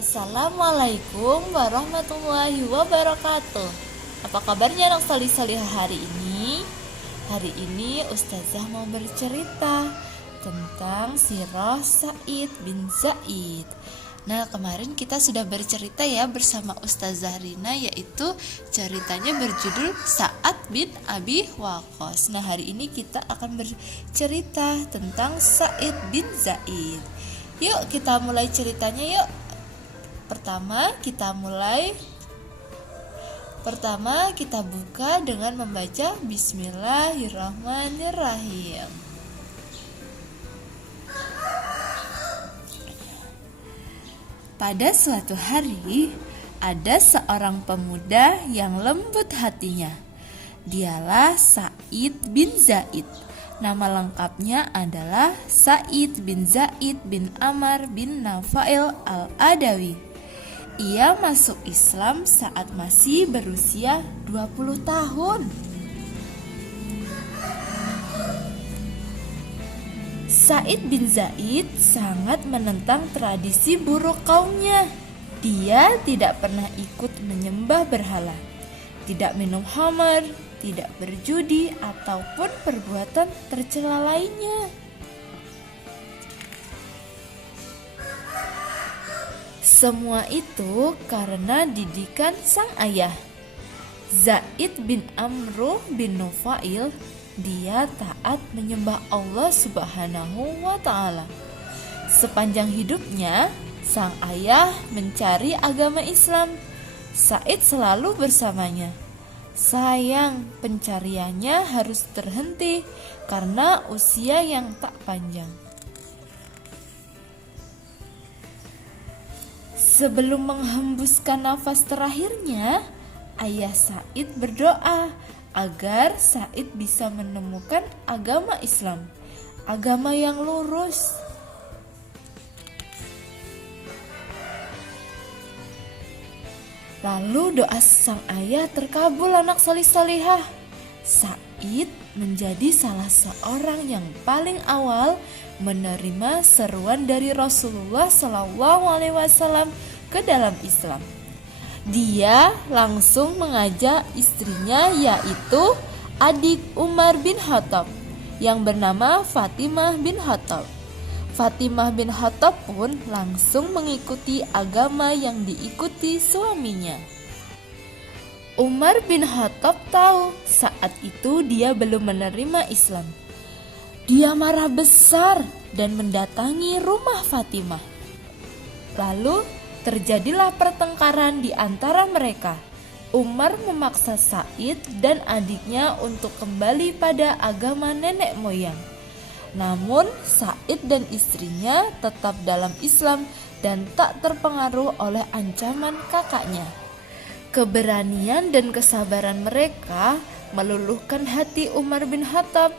Assalamualaikum warahmatullahi wabarakatuh. Apa kabarnya anak salih-salihah hari ini? Hari ini Ustazah mau bercerita tentang sirah Sa'id bin Zaid. Nah, kemarin kita sudah bercerita ya bersama Ustazah Rina, yaitu ceritanya berjudul Sa'ad bin Abi Waqqas. Nah, hari ini kita akan bercerita tentang Sa'id bin Zaid. Yuk kita mulai ceritanya yuk. Pertama kita buka dengan membaca Bismillahirrahmanirrahim. Pada suatu hari, ada seorang pemuda yang lembut hatinya. Dialah Sa'id bin Zaid. Nama lengkapnya adalah Sa'id bin Zaid bin Amr bin Nafail al-Adawi. Ia masuk Islam saat masih berusia 20 tahun. Sa'id bin Zaid sangat menentang tradisi buruk kaumnya. Dia tidak pernah ikut menyembah berhala, tidak minum khamar, tidak berjudi ataupun perbuatan tercela lainnya. Semua itu karena didikan sang ayah, Zaid bin Amr bin Nufail. Dia taat menyembah Allah Subhanahu wa ta'ala. Sepanjang hidupnya, sang ayah mencari agama Islam. Sa'id selalu bersamanya. Sayang, pencariannya harus terhenti karena usia yang tak panjang. Sebelum menghembuskan nafas terakhirnya, ayah Sa'id berdoa agar Sa'id bisa menemukan agama Islam, agama yang lurus. Lalu doa sang ayah terkabul anak salih-salihah. Sa'id menjadi salah seorang yang paling awal menerima seruan dari Rasulullah SAW ke dalam Islam. Dia langsung mengajak istrinya, yaitu adik Umar bin Khattab yang bernama Fatimah bin Khattab. Fatimah bin Khattab pun langsung mengikuti agama yang diikuti suaminya. Umar bin Khattab tahu saat itu dia belum menerima Islam. Dia marah besar dan mendatangi rumah Fatimah. Lalu terjadilah pertengkaran di antara mereka. Umar memaksa Sa'id dan adiknya untuk kembali pada agama nenek moyang. Namun Sa'id dan istrinya tetap dalam Islam dan tak terpengaruh oleh ancaman kakaknya. Keberanian dan kesabaran mereka meluluhkan hati Umar bin Khattab.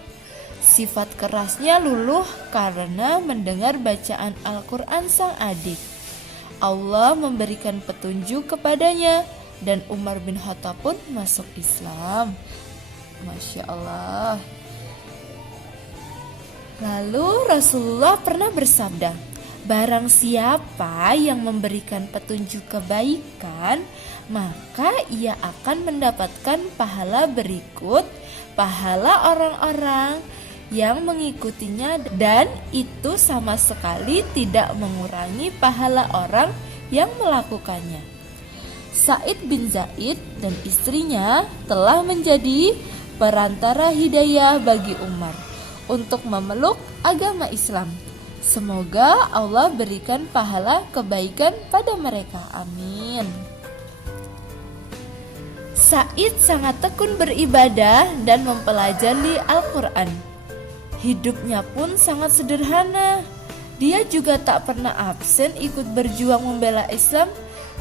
Sifat kerasnya luluh karena mendengar bacaan Al-Quran sang adik. Allah memberikan petunjuk kepadanya dan Umar bin Khattab pun masuk Islam. Masya Allah. Lalu Rasulullah pernah bersabda, barang siapa yang memberikan petunjuk kebaikan, maka ia akan mendapatkan pahala berikut pahala orang-orang yang mengikutinya, dan itu sama sekali tidak mengurangi pahala orang yang melakukannya. Sa'id bin Zaid dan istrinya telah menjadi perantara hidayah bagi Umar untuk memeluk agama Islam. Semoga Allah berikan pahala kebaikan pada mereka. Amin. Sa'id sangat tekun beribadah dan mempelajari Al-Quran. Hidupnya pun sangat sederhana. Dia juga tak pernah absen ikut berjuang membela Islam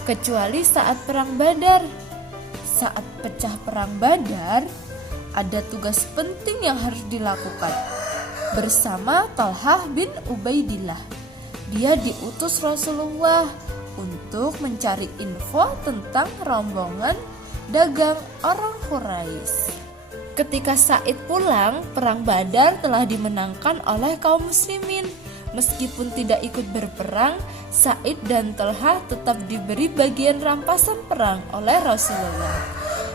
kecuali saat perang Badar. Saat pecah perang Badar, ada tugas penting yang harus dilakukan bersama Talhah bin Ubaidillah. Dia diutus Rasulullah untuk mencari info tentang rombongan dagang orang Quraisy. Ketika Sa'id pulang, perang Badar telah dimenangkan oleh kaum muslimin. Meskipun tidak ikut berperang, Sa'id dan Talha tetap diberi bagian rampasan perang oleh Rasulullah.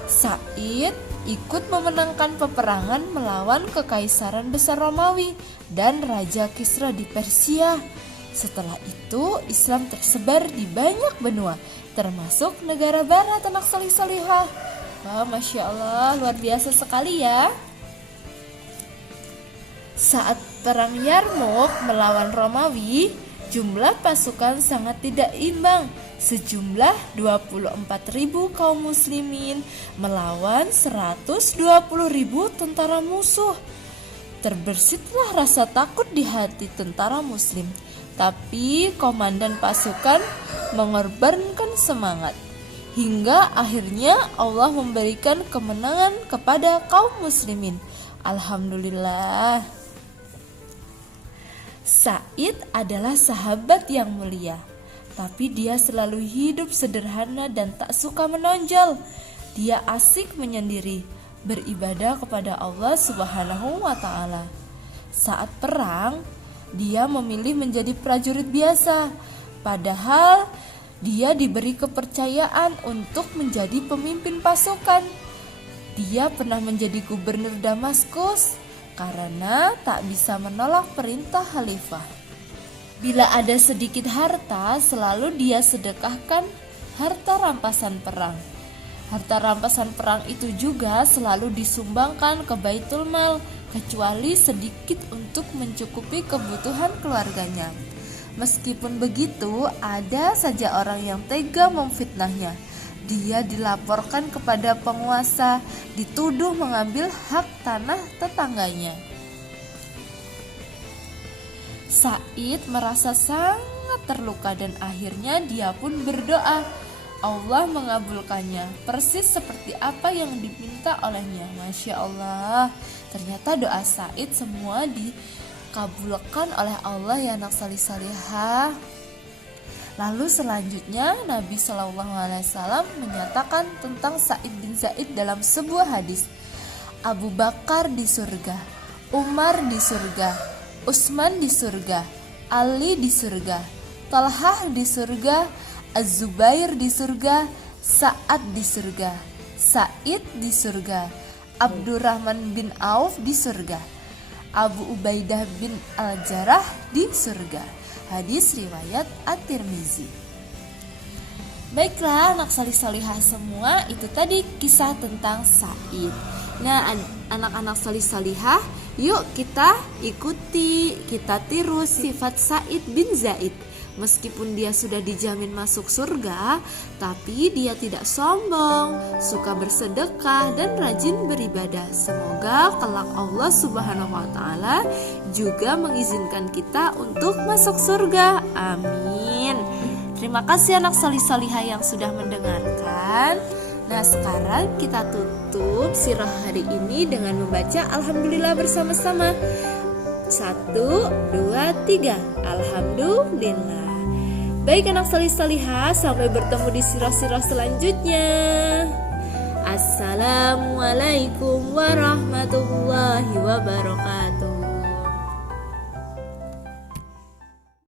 Sa'id ikut memenangkan peperangan melawan Kekaisaran Besar Romawi dan Raja Kisra di Persia. Setelah itu Islam tersebar di banyak benua, termasuk negara barat anak salih-salihah. Wah, Masya Allah, luar biasa sekali ya. Saat perang Yarmouk melawan Romawi, jumlah pasukan sangat tidak imbang. Sejumlah 24.000 kaum muslimin melawan 120.000 tentara musuh. Terbersitlah rasa takut di hati tentara muslim, tapi komandan pasukan mengorbankan semangat. Hingga akhirnya Allah memberikan kemenangan kepada kaum muslimin. Alhamdulillah. Sa'id adalah sahabat yang mulia, tapi dia selalu hidup sederhana dan tak suka menonjol. Dia asik menyendiri, beribadah kepada Allah Subhanahu wa ta'ala. Saat perang, dia memilih menjadi prajurit biasa, padahal dia diberi kepercayaan untuk menjadi pemimpin pasukan. Dia pernah menjadi gubernur Damaskus karena tak bisa menolak perintah khalifah. Bila ada sedikit harta, selalu dia sedekahkan harta rampasan perang. Harta rampasan perang itu juga selalu disumbangkan ke Baitul Mal, kecuali sedikit untuk mencukupi kebutuhan keluarganya. Meskipun begitu, ada saja orang yang tega memfitnahnya. Dia dilaporkan kepada penguasa, dituduh mengambil hak tanah tetangganya. Sa'id merasa sangat terluka dan akhirnya dia pun berdoa. Allah mengabulkannya persis seperti apa yang diminta olehnya. Masya Allah, ternyata doa Sa'id semua dikabulkan oleh Allah ya anak salih-salihah. Lalu selanjutnya Nabi SAW menyatakan tentang Sa'id bin Zaid dalam sebuah hadis. Abu Bakar di surga, Umar di surga, Utsman di surga, Ali di surga, Talhah di surga, Az-Zubair di surga, Sa'ad di surga, Sa'id di surga, Abdurrahman bin Auf di surga, Abu Ubaidah bin Al-Jarrah di surga. Hadis riwayat At-Tirmizi. Baiklah anak salih-salihah semua, itu tadi kisah tentang Sa'id. Nah anak-anak salih-salihah, yuk kita ikuti, kita tiru sifat Sa'id bin Zaid. Meskipun dia sudah dijamin masuk surga, tapi dia tidak sombong, suka bersedekah dan rajin beribadah. Semoga kelak Allah Subhanahu wa ta'ala juga mengizinkan kita untuk masuk surga. Amin. Terima kasih anak salih-salihah yang sudah mendengarkan. Nah sekarang kita tutup sirah hari ini dengan membaca Alhamdulillah bersama-sama. 1, 2, 3. Alhamdulillah. Baik anak salih-salihah, sampai bertemu di sirah-sirah selanjutnya. Assalamualaikum warahmatullahi wabarakatuh.